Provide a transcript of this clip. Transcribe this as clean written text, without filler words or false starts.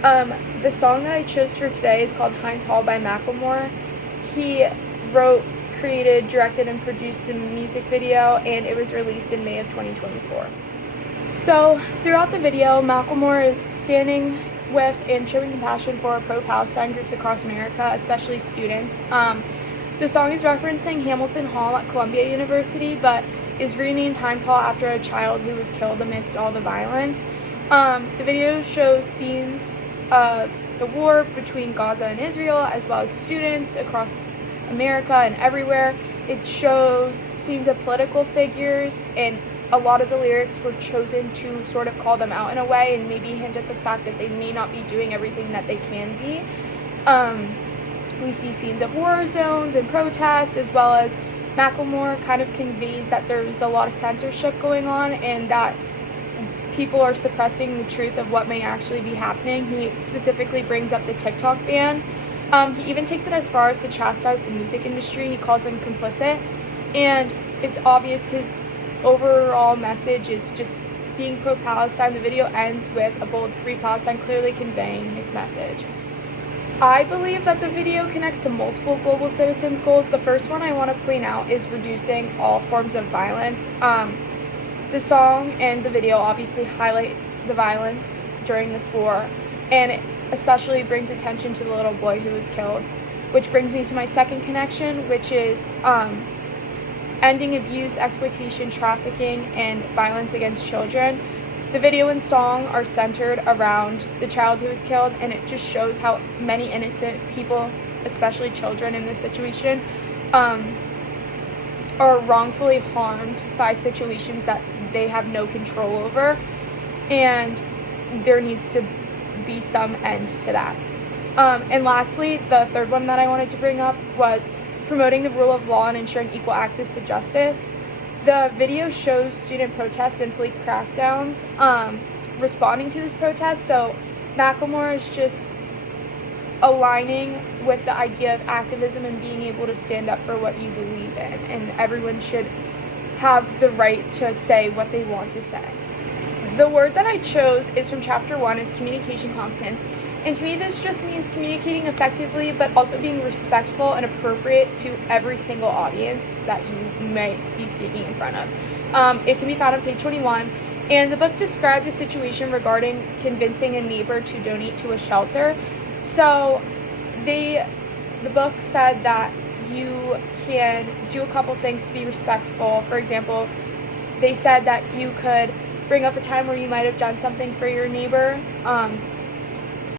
The song that I chose for today is called Heinz Hall by Macklemore. He wrote, created, directed, and produced the music video, and it was released in May of 2024. So, throughout the video, Macklemore is standing with and showing compassion for pro-Palestine groups across America, especially students. The song is referencing Hamilton Hall at Columbia University, but is renamed Heinz Hall after a child who was killed amidst all the violence. The video shows scenes of the war between Gaza and Israel, as well as students across America and everywhere. It shows scenes of political figures, and a lot of the lyrics were chosen to sort of call them out in a way and maybe hint at the fact that they may not be doing everything that they can be. We see scenes of war zones and protests, as well as Macklemore kind of conveys that there's a lot of censorship going on and that people are suppressing the truth of what may actually be happening. He specifically brings up the TikTok ban. He even takes it as far as to chastise the music industry. He calls them complicit. And it's obvious his overall message is just being pro-Palestine. The video ends with a bold Free Palestine, clearly conveying his message. I believe that the video connects to multiple global citizens' goals. The first one I want to point out is reducing all forms of violence. The song and the video obviously highlight the violence during this war, and it especially brings attention to the little boy who was killed, which brings me to my second connection, which is ending abuse, exploitation, trafficking, and violence against children. The video and song are centered around the child who was killed, and it just shows how many innocent people, especially children in this situation, are wrongfully harmed by situations that they have no control over, and there needs to be some end to that. And lastly, the third one that I wanted to bring up was promoting the rule of law and ensuring equal access to justice. The video shows student protests and police crackdowns responding to this protest, so Macklemore is just aligning with the idea of activism and being able to stand up for what you believe in, and everyone should have the right to say what they want to say. The word that I chose is from chapter 1, it's communication competence, and to me this just means communicating effectively but also being respectful and appropriate to every single audience that you may be speaking in front of. It can be found on page 21, and the book described a situation regarding convincing a neighbor to donate to a shelter. So the book said that you can do a couple things to be respectful. For example, they said that you could bring up a time where you might have done something for your neighbor,